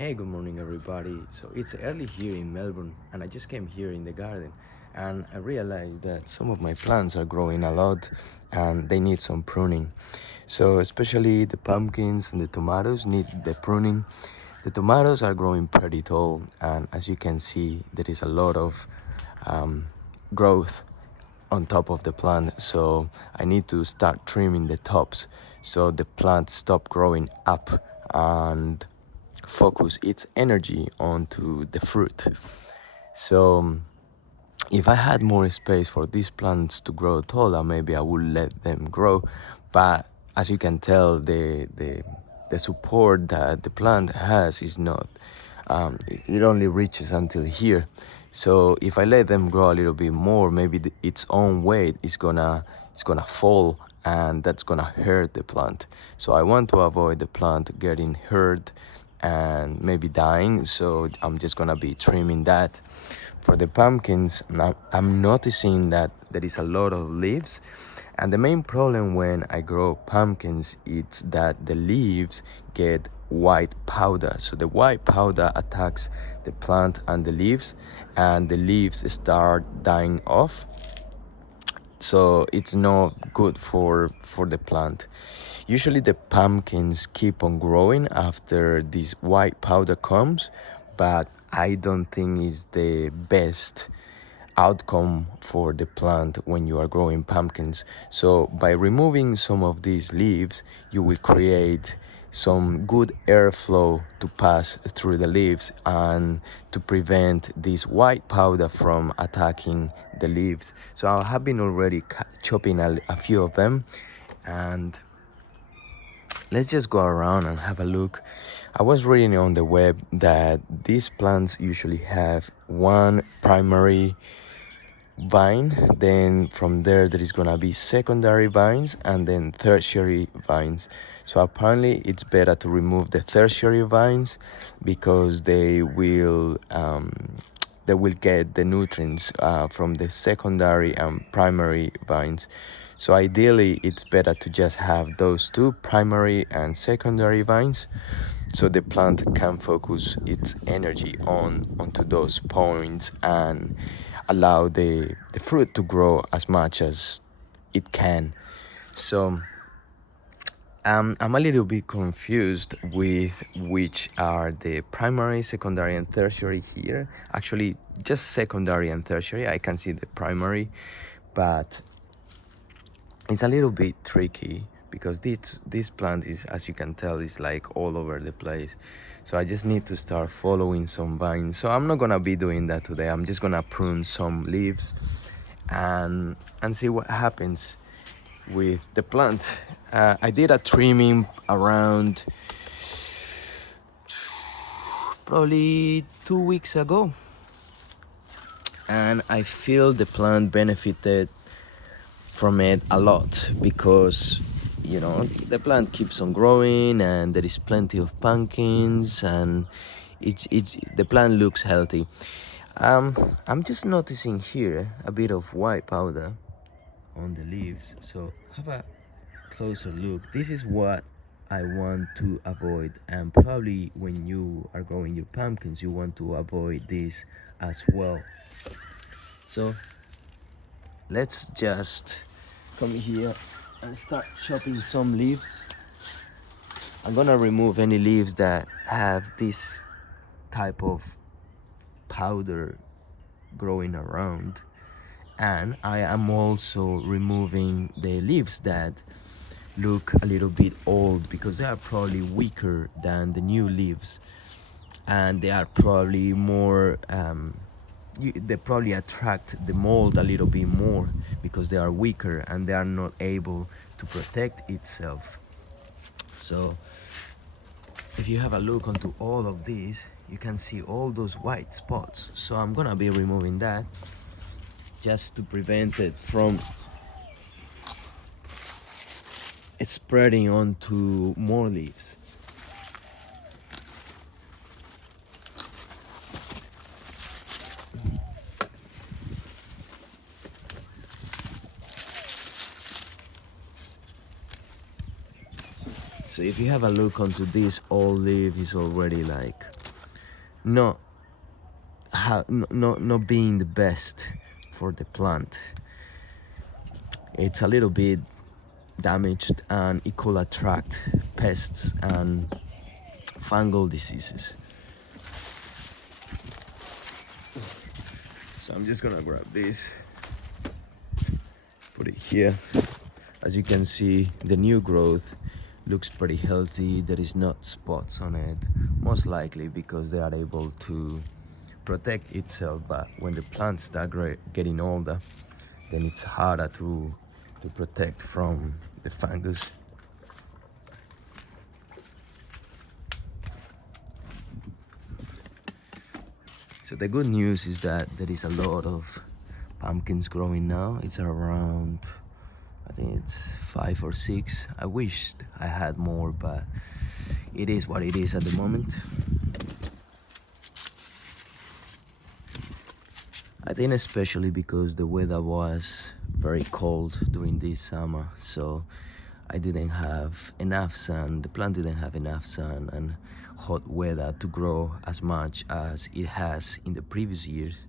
Hey, good morning, everybody. So it's early here in Melbourne, and I just came here in the garden, and I realized that some of my plants are growing a lot, and they need some pruning. So especially the pumpkins and the tomatoes need the pruning. The tomatoes are growing pretty tall, and as you can see, there is a lot of um, growth on top of the plant. So I need to start trimming the tops so the plant stop growing up and focus its energy onto the fruit. So if I had more space for these plants to grow taller, maybe I would let them grow. But as you can tell, the support that the plant has is not. It only reaches until here. So if I let them grow a little bit more, maybe its own weight is gonna fall, and that's gonna hurt the plant. So I want to avoid the plant getting hurt and maybe dying. So I'm just gonna be trimming that. For the pumpkins, I'm noticing that there is a lot of leaves, and the main problem when I grow pumpkins is that the leaves get white powder. So the white powder attacks the plant and the leaves, and the leaves start dying off. So it's not good for the plant. Usually the pumpkins keep on growing after this white powder comes, but I don't think it's the best outcome for the plant when you are growing pumpkins. So by removing some of these leaves, you will create some good airflow to pass through the leaves and to prevent this white powder from attacking the leaves. So I have been already chopping a few of them, and let's just go around and have a look. I was reading on the web that these plants usually have one primary vine, then from there is gonna be secondary vines and then tertiary vines. So apparently it's better to remove the tertiary vines because they will get the nutrients from the secondary and primary vines. So ideally it's better to just have those two, primary and secondary vines, so the plant can focus its energy onto those points and allow the fruit to grow as much as it can. So I'm a little bit confused with which are the primary, secondary, and tertiary here. Actually, just secondary and tertiary. I can see the primary, but it's a little bit tricky because this plant is, as you can tell, is like all over the place. So I just need to start following some vines. So I'm not gonna be doing that today. I'm just gonna prune some leaves and see what happens with the plant. I did a trimming around probably 2 weeks ago, and I feel the plant benefited from it a lot because the plant keeps on growing and there is plenty of pumpkins, and it's the plant looks healthy. I'm just noticing here a bit of white powder on the leaves, so have a closer look. This is what I want to avoid, and probably when you are growing your pumpkins you want to avoid this as well. So let's just come here and start chopping some leaves. I'm gonna remove any leaves that have this type of powder growing around, and I am also removing the leaves that look a little bit old because they are probably weaker than the new leaves, and they are probably more they probably attract the mold a little bit more because they are weaker and they are not able to protect itself. So if you have a look onto all of these, you can see all those white spots. So I'm gonna be removing that just to prevent it from spreading onto more leaves. So if you have a look onto this old leaf, is already like not not being the best for the plant. It's a little bit damaged, and it could attract pests and fungal diseases. So I'm just gonna grab this, put it here. As you can see, the new growth looks pretty healthy. There is not spots on it, most likely because they are able to protect itself. But when the plants start getting older, then it's harder to protect from the fungus. So the good news is that there is a lot of pumpkins growing now. It's around, I think it's 5 or 6. I wished I had more, but it is what it is at the moment. I think especially because the weather was very cold during this summer, so I didn't have enough sun, the plant didn't have enough sun and hot weather to grow as much as it has in the previous years.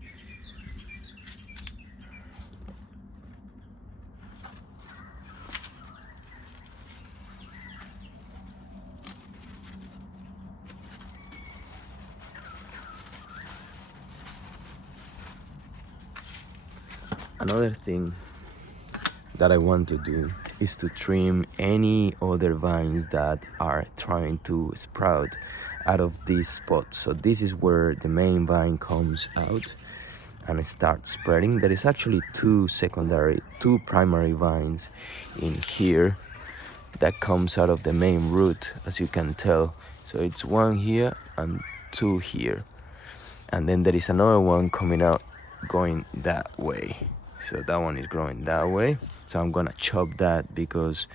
Another thing that I want to do is to trim any other vines that are trying to sprout out of this spot. So this is where the main vine comes out and starts spreading. There is actually two primary vines in here that comes out of the main root, as you can tell. So it's one here and two here, and then there is another one coming out going that way. So that one is growing that way. So I'm gonna chop that because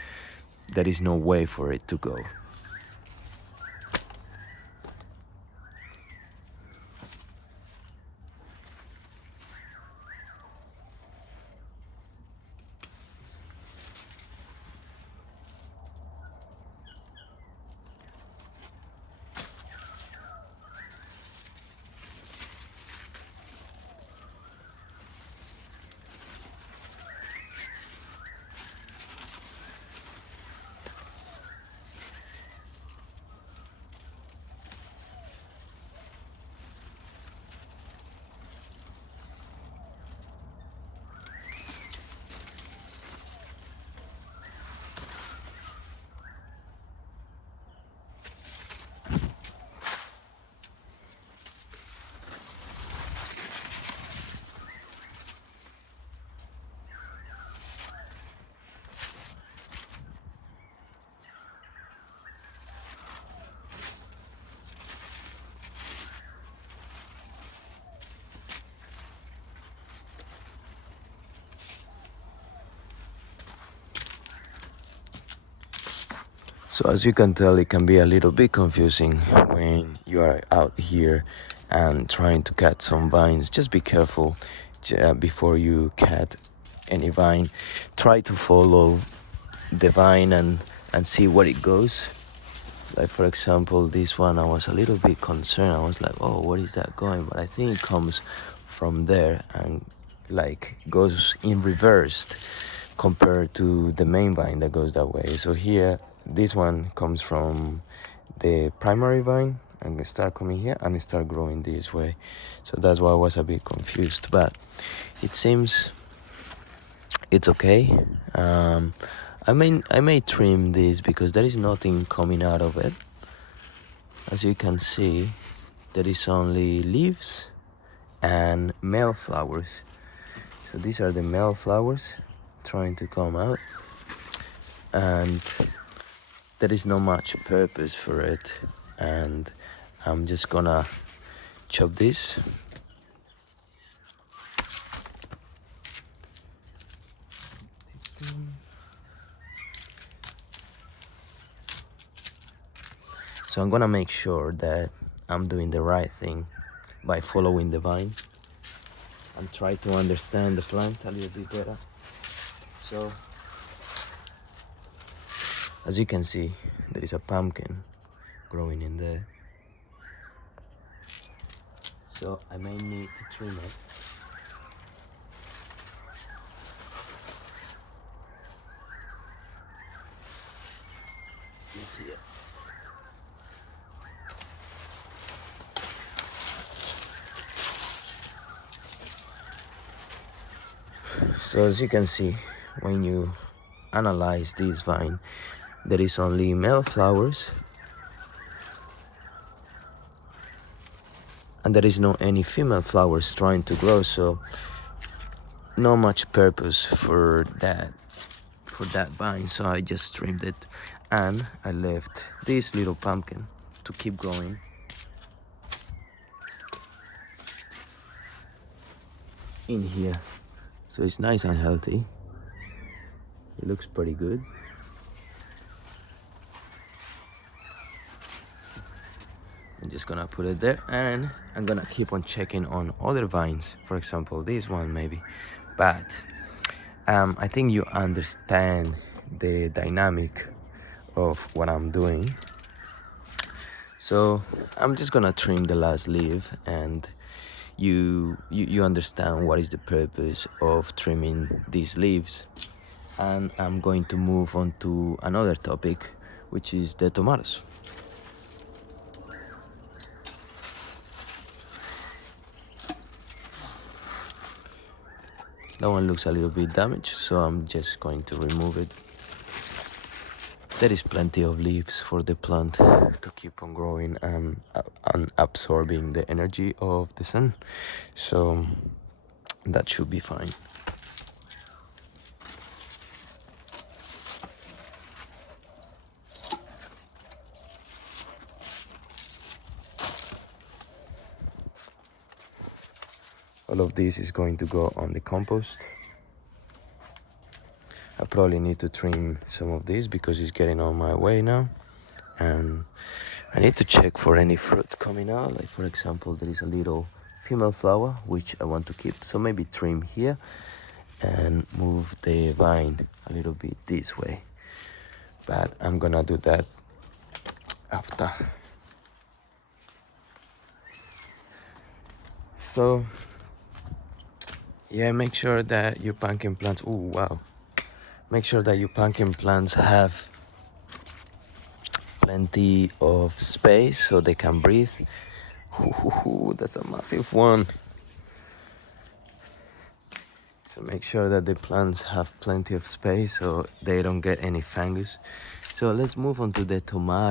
there is no way for it to go. So as you can tell, it can be a little bit confusing when you are out here and trying to cut some vines. Just be careful before you cut any vine. Try to follow the vine and see where it goes. Like for example, this one, I was a little bit concerned. I was like, oh, where is that going? But I think it comes from there and like goes in reversed compared to the main vine that goes that way. So here, this one comes from the primary vine and start coming here and start growing this way. So that's why I was a bit confused, but it seems it's okay. I may trim this because there is nothing coming out of it. As you can see, there is only leaves and male flowers. So these are the male flowers trying to come out, and there is not much purpose for it, and I'm just gonna chop this. So I'm gonna make sure that I'm doing the right thing by following the vine and try to understand the plant a little bit better. So as you can see, there is a pumpkin growing in there. so I may need to trim it. Yes, yeah. So as you can see, when you analyze this vine, there is only male flowers and there is no any female flowers trying to grow, so not much purpose for that vine. So I just trimmed it and I left this little pumpkin to keep growing. In here, so it's nice and healthy. It looks pretty good. I'm just gonna put it there and I'm gonna keep on checking on other vines, for example this one maybe. But I think you understand the dynamic of what I'm doing. So I'm just gonna trim the last leaf and you understand what is the purpose of trimming these leaves. And I'm going to move on to another topic, which is the tomatoes. That one looks a little bit damaged, so I'm just going to remove it. There is plenty of leaves for the plant to keep on growing and absorbing the energy of the sun, so that should be fine. All of this is going to go on the compost. I probably need to trim some of this because it's getting on my way now. And I need to check for any fruit coming out. Like for example, there is a little female flower which I want to keep. So maybe trim here and move the vine a little bit this way. But I'm gonna do that after. So yeah, make sure that your pumpkin plants, oh wow, make sure that your pumpkin plants have plenty of space so they can breathe. Ooh, that's a massive one. So make sure that the plants have plenty of space so they don't get any fungus. So let's move on to the tomato.